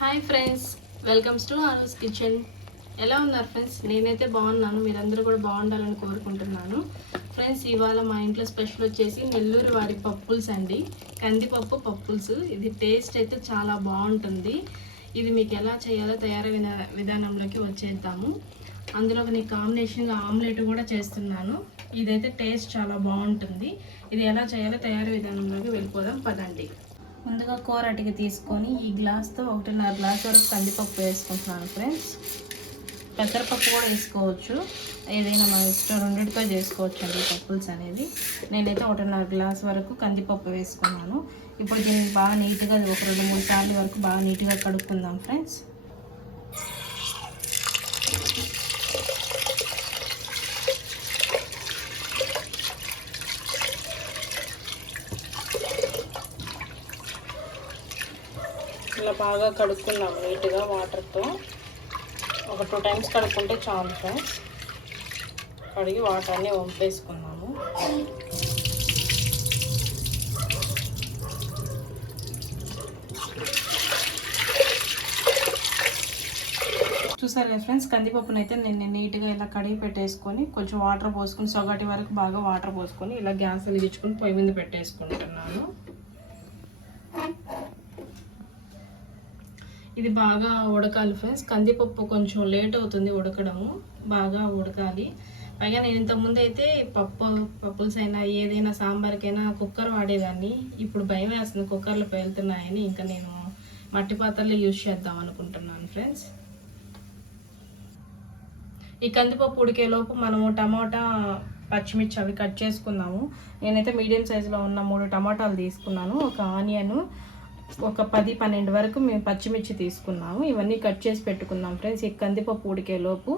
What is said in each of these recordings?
Hi friends, welcomes to Aorus kitchen. ఎలా ఉన్నారు friends? నేనైతే బాగున్నాను, మీరందరూ కూడా బాగుండాలని కోరుకుంటున్నాను. ఫ్రెండ్స్, ఇవాళ మా ఇంట్లో స్పెషల్ వచ్చేసి నెల్లూరు వారి పప్పుల్స్ అండి. కందిపప్పు పప్పుల్స్. ఇది టేస్ట్ అయితే చాలా బాగుంటుంది. ఇది మీకు ఎలా చేయాలో తయారీ విధానంలోకి వచ్చేద్దాము. అందులో నేను కాంబినేషన్గా ఆమ్లెట్ కూడా చేస్తున్నాను. ఇదైతే టేస్ట్ చాలా బాగుంటుంది. ఇది ఎలా చేయాలో తయారీ విధానంలోకి వెళ్ళిపోదాం పదండి. ముందుగా కూర అటికి తీసుకొని ఈ గ్లాస్తో 1.5 గ్లాస్ వరకు కందిపప్పు వేసుకుంటున్నాను ఫ్రెండ్స్. పెసరపప్పు కూడా వేసుకోవచ్చు, ఏదైనా మన ఇష్టం, రెండింటితో చేసుకోవచ్చు అండి పప్పుల్స్ అనేది. నేనైతే 1.5 గ్లాస్ వరకు కందిపప్పు వేసుకున్నాను. ఇప్పుడు దీన్ని బాగా నీట్గా ఒక 2-3 సార్లు వరకు బాగా నీట్గా కడుక్కుందాం ఫ్రెండ్స్. ఇలా బాగా కడుక్కున్నాము నీట్గా వాటర్తో. ఒక 2 టైమ్స్ కడుక్కుంటే చాలు ఫ్రెండ్స్. కడిగి వాటర్ అన్నీ వంపేసుకున్నాము. చూసారు కదా ఫ్రెండ్స్, కందిపప్పును అయితే నేను నీట్గా ఇలా కడిగి పెట్టేసుకొని కొంచెం వాటర్ పోసుకొని సొగటి వరకు బాగా వాటర్ పోసుకొని ఇలా గ్యాస్ వెలిగించుకొని పొయ్యి మీద పెట్టేసుకుంటున్నాను. ఇది బాగా ఉడకాలి ఫ్రెండ్స్. కందిపప్పు కొంచెం లేట్ అవుతుంది ఉడకడము, బాగా ఉడకాలి. పైగా నేను ఇంతకుముందు అయితే పప్పుల్స్ అయినా ఏదైనా సాంబార్కైనా కుక్కర్ వాడేదాన్ని. ఇప్పుడు భయం వేస్తుంది కుక్కర్లు పేలుతున్నాయని. ఇంకా నేను మట్టి పాత్రలు యూజ్ చేద్దాం అనుకుంటున్నాను ఫ్రెండ్స్. ఈ కందిపప్పు ఉడికేలోపు మనము టమాటా, పచ్చిమిర్చి అవి కట్ చేసుకుందాము. నేనైతే మీడియం సైజులో ఉన్న 3 టమాటాలు తీసుకున్నాను. ఒక ఆనియన్, ఒక 10-12 వరకు మేము పచ్చిమిర్చి తీసుకున్నాము. ఇవన్నీ కట్ చేసి పెట్టుకున్నాం ఫ్రెండ్స్. ఈ కందిపప్పు ఉడికేలోపు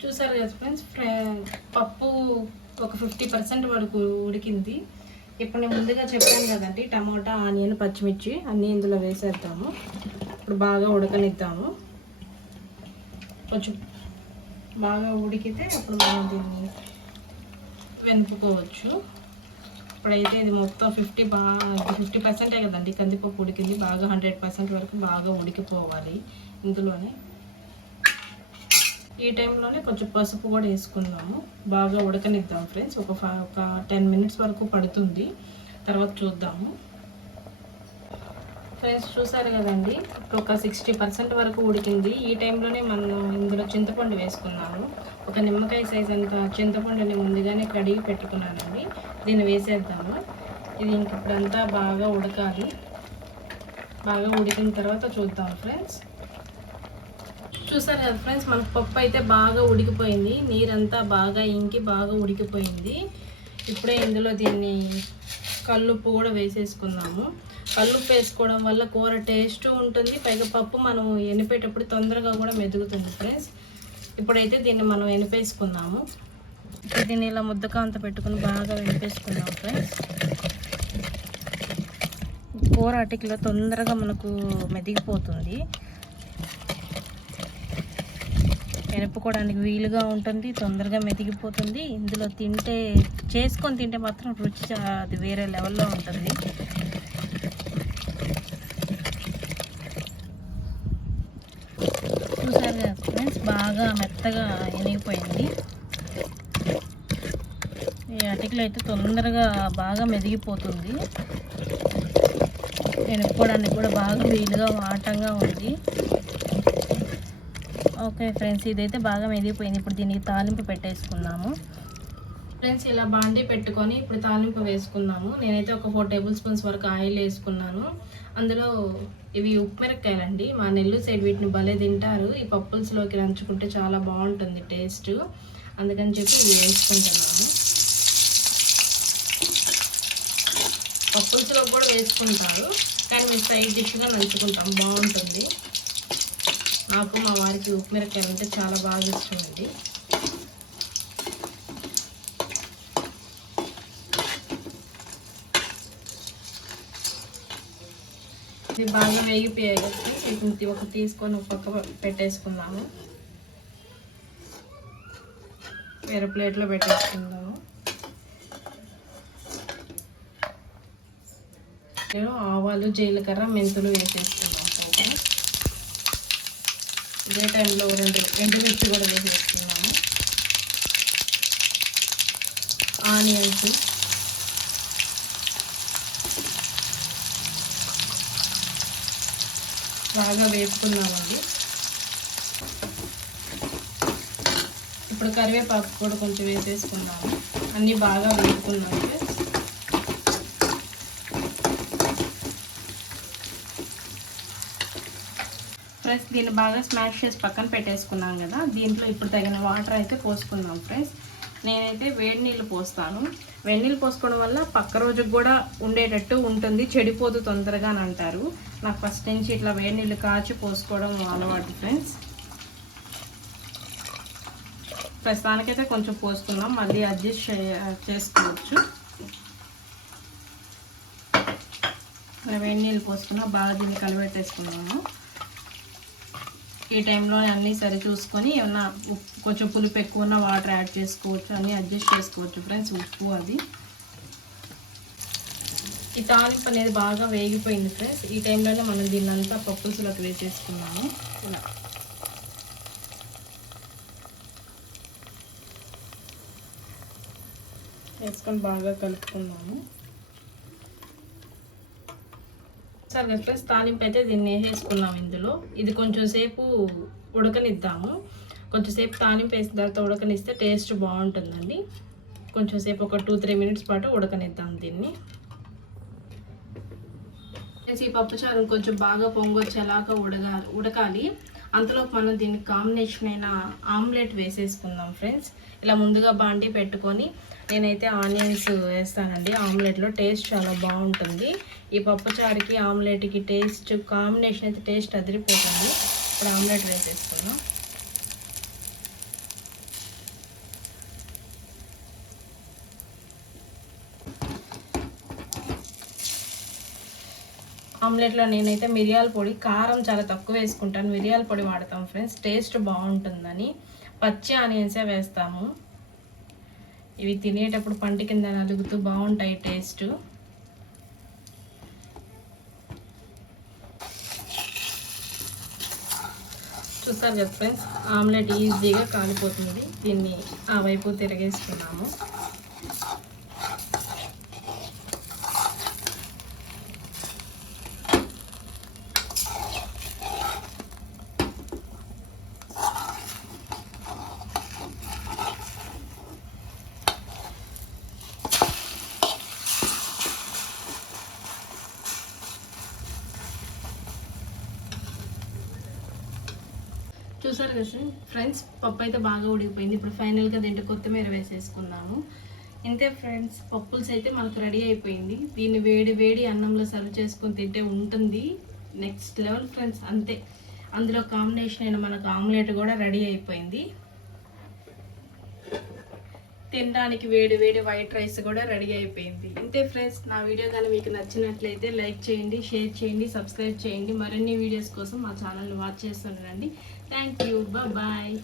చూసారు కదా ఫ్రెండ్స్, పప్పు ఒక 50% వరకు ఉడికింది. ఇప్పుడు నేను ముందుగా చెప్పాను కదండి, టమాటా, ఆనియన్, పచ్చిమిర్చి అన్నీ ఇందులో వేసేద్దాము. ఇప్పుడు బాగా ఉడకనిద్దాము. కొంచెం బాగా ఉడికితే అప్పుడు మనం దీన్ని వెనుపుకోవచ్చు. ఇప్పుడైతే ఇది మొత్తం 50% కదండి కందిపప్పు ఉడికింది. బాగా 100% వరకు బాగా ఉడికిపోవాలి ఇందులోనే. ఈ టైంలోనే కొంచెం పసుపు కూడా వేసుకుందాము. బాగా ఉడకనిద్దాం ఫ్రెండ్స్. ఒక 10 మినిట్స్ వరకు పడుతుంది, తర్వాత చూద్దాము. ఫ్రెండ్స్ చూసారు కదండి, ఇప్పుడు ఒక 60% వరకు ఉడికింది. ఈ టైంలోనే మనం ఇందులో చింతపండు వేసుకున్నాము. ఒక నిమ్మకాయ సైజ్ అంత చింతపండుని ముందుగానే కడిగి పెట్టుకున్నానండి. దీన్ని వేసేద్దాము. ఇది ఇంక ఇప్పుడంతా బాగా ఉడకాలి. బాగా ఉడికిన తర్వాత చూద్దాం ఫ్రెండ్స్. చూసారు కదా ఫ్రెండ్స్, మన పప్పు అయితే బాగా ఉడికిపోయింది. నీరంతా బాగా ఇంకి బాగా ఉడికిపోయింది. ఇప్పుడే ఇందులో దీన్ని కల్లుప్పు కూడా వేసేసుకుందాము. కల్లుప్పు వేసుకోవడం వల్ల కూర టేస్ట్ ఉంటుంది. పైగా పప్పు మనం ఎనిపేటప్పుడు తొందరగా కూడా మెదుగుతుంది ఫ్రెండ్స్. ఇప్పుడైతే దీన్ని మనం ఎనిపేసుకుందాము. దీన్ని ఇలా ముద్దకాంత పెట్టుకుని బాగా వెనిపేసుకుందాం ఫ్రెండ్స్. కూర అటికిలో తొందరగా మనకు మెదిగిపోతుంది, ఎనుపుకోవడానికి వీలుగా ఉంటుంది, తొందరగా మెదిగిపోతుంది. ఇందులో చేసుకొని తింటే మాత్రం రుచి అది వేరే లెవెల్లో ఉంటుంది. చూసారు కదా ఫ్రెండ్స్, బాగా మెత్తగా ఎనిగిపోయింది. ఈ అటికలో అయితే తొందరగా బాగా మెదిగిపోతుంది, ఎనుపుకోవడానికి కూడా బాగా వీలుగా వాటంగా ఉంది. ఓకే ఫ్రెండ్స్, ఇదైతే బాగా మెదిగిపోయింది. ఇప్పుడు దీనికి తాలింపు పెట్టేసుకుందాము ఫ్రెండ్స్. ఇలా బాండీ పెట్టుకొని ఇప్పుడు తాలింపు వేసుకుందాము. నేనైతే ఒక 4 టేబుల్ స్పూన్స్ వరకు ఆయిల్ వేసుకున్నాను. అందులో ఇవి ఉప్పుమిరపకాయలండి. మా నెల్లూరు సైడ్ వీటిని భలే తింటారు. ఈ పప్పుల్స్లోకి నంచుకుంటే చాలా బాగుంటుంది టేస్ట్, అందుకని చెప్పి ఇవి వేసుకుంటున్నాము. పప్పుల్స్లో కూడా వేసుకుంటారు, కానీ మేము సైడ్ డిష్గా నంచుకుంటాం, బాగుంటుంది. నాకు మా వారికి ఉప్పుమిరపకాయలు అంటే చాలా బాగా ఇష్టం అండి. ఇది బాగా వేగిపోయాయి కదా, వీటిని ఒక తీసుకొని ఒక పక్క పెట్టేసుకుందాము. వేరే ప్లేట్లో పెట్టేసుకుందాము. ఆవాలు, జీలకర్ర, మెంతులు వేసేసుకుందాం. ఇదే టైంలో 2 ఎండుమిర్చి కూడా వేసేసుకున్నాము. ఆనియన్స్, బాగా వేపుకున్నామండి. ఇప్పుడు కరివేపాకు కూడా కొంచెం వేసేసుకున్నాము. అన్నీ బాగా వేపుకున్నాము. ఫ్రెండ్స్ దీన్ని బాగా స్మాష్ చేసి పక్కన పెట్టేసుకున్నాం కదా, దీంట్లో ఇప్పుడు తగిన వాటర్ అయితే పోసుకుందాం. ఫ్రెండ్స్ నేనైతే వేడి నీళ్ళు పోస్తాను. వేడి నీళ్ళు పోసుకోవడం వల్ల పక్క రోజుకి కూడా ఉండేటట్టు ఉంటుంది, చెడిపోదు తొందరగా అని అంటారు. నాకు ఫస్ట్ నుంచి ఇట్లా వేడి నీళ్ళు కాచి పోసుకోవడం అలవాటు ఫ్రెండ్స్. ప్రస్తుతానికైతే కొంచెం పోసుకున్నాం, మళ్ళీ అడ్జస్ట్ చేసుకోవచ్చు. వేడి నీళ్ళు పోసుకున్నా బాగా దీన్ని కలిపెట్టేసుకున్నాము. ఈ టైంలో అన్నీ సరి చూసుకొని ఏమన్నా కొంచెం పులుపు ఎక్కువ ఉన్న వాటర్ యాడ్ చేసుకోవచ్చు, అన్నీ అడ్జస్ట్ చేసుకోవచ్చు ఫ్రెండ్స్. ఉప్పు అది ఈ తాలింపు అనేది బాగా వేగిపోయింది ఫ్రెండ్స్. ఈ టైంలోనే మనం దీన్ని అంతా పప్పుసులోకి వేసేసుకున్నాము. ఇలా వేసుకొని బాగా కలుపుకున్నాము. సరే ఫ్రెండ్స్ తాలింపు అయితే దీన్ని వేసేసుకున్నాము ఇందులో. ఇది కొంచెం సేపు ఉడకనిద్దాము. కొంచెం సేపు తాలింపు వేసిన తర్వాత ఉడకనిస్తే టేస్ట్ బాగుంటుందండి. కొంచెం సేపు ఒక 2-3 మినిట్స్ పాటు ఉడకనిద్దాం దీన్ని. ఈ పప్పుచారు కొంచెం బాగా పొంగొచ్చేలాగా ఉడకాలి. అంతలో మనం దీనికి కాంబినేషన్ అయిన ఆమ్లెట్ వేసేసుకుందాం ఫ్రెండ్స్. ఇలా ముందుగా బాండి పెట్టుకొని నేనైతే ఆనియన్స్ వేస్తానండి. ఆమ్లెట్లో టేస్ట్ చాలా బాగుంటుంది. ఈ పప్పుచారుకి ఆమ్లెట్కి టేస్ట్ కాంబినేషన్ అయితే టేస్ట్ అదిరిపోతుంది. ఇప్పుడు ఆమ్లెట్ వేసేసుకున్నాం. ఆమ్లెట్లో నేనైతే మిరియాల పొడి, కారం చాలా తక్కువ వేసుకుంటాను, మిరియాల పొడి వాడతాం ఫ్రెండ్స్, టేస్ట్ బాగుంటుందని. పచ్చి ఆనియన్సే వేస్తాము. ఇవి తినేటప్పుడు పంటి కింద నలుగుతూ బాగుంటాయి టేస్ట్. చూస్తారు కదా ఫ్రెండ్స్, ఆమ్లెట్ ఈజీగా కాలిపోతుంది. దీన్ని ఆ వైపు తిరిగేసుకున్నాము. చూసారు కదా ఫ్రెండ్స్, పప్పు అయితే బాగా ఉడికిపోయింది. ఇప్పుడు ఫైనల్గా దీంట్లో కొత్తిమీర వేసేసుకున్నాము. ఇంతే ఫ్రెండ్స్, పప్పుల్స్ అయితే మనకు రెడీ అయిపోయింది. దీన్ని వేడి వేడి అన్నంలో సర్వ్ చేసుకొని తింటే ఉంటుంది నెక్స్ట్ లెవెల్ ఫ్రెండ్స్. అంతే, అందులో కాంబినేషన్ అయిన మనకు ఆమ్లెట్ కూడా రెడీ అయిపోయింది. తినడానికి వేడి వేడి వైట్ రైస్ కూడా రెడీ అయిపోయింది. ఇంతే ఫ్రెండ్స్, నా వీడియో కానీ మీకు నచ్చినట్లయితే లైక్ చేయండి, షేర్ చేయండి, సబ్స్క్రైబ్ చేయండి. మరిన్ని వీడియోస్ కోసం మా ఛానల్ని వాచ్ చేస్తుండండి. Thank you, bye.